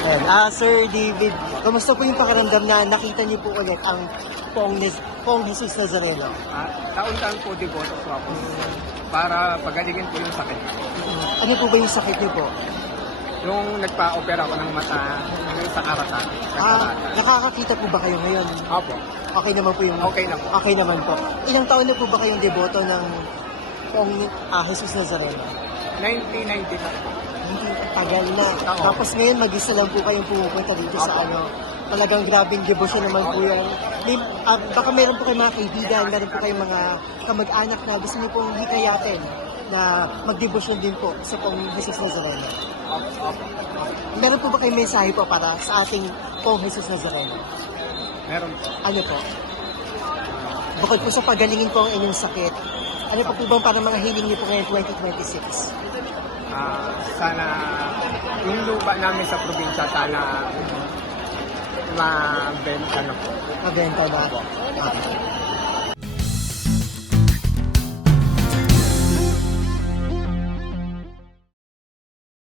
Ayan. Sir David, kamusta po yung pakiramdam na nakita niyo po ulit ang Poong Jesus Nazareno? Taon-taon po deboto po ako para pagalingin po yung sakit. Ano po ba yung sakit niyo po? Yung nagpa-opera ako ng mata yung sa karatan. Nakakakita po ba kayo ngayon? Opo. Okay naman po yung... Okay na po. Okay naman po. Ilang taon na po ba kayong deboto ng Poong Jesus Nazareno? 1990 na. Hindi, tagal na. Oo. Tapos ngayon, mag-isa lang po kayong pumupunta dito sa Opo. ano. Talagang grabing devotion naman po yan. Baka meron po kayong mga kaibigan, meron po kayong mga kamag-anak na gusto niyo pong hikayatin na mag-devotion din po sa Poong Jesus Nazareno. Opo. Meron po ba kayong mensahe po para sa ating Poong Jesus Nazareno? Meron po. Ano po? Bukod po sa pagalingin po ang inyong sakit, ano po bang para mga hiling niyo po ngayon 2026? Sana yung lupa namin sa probinsya sana mabenta na po. Mabenta na po. Okay.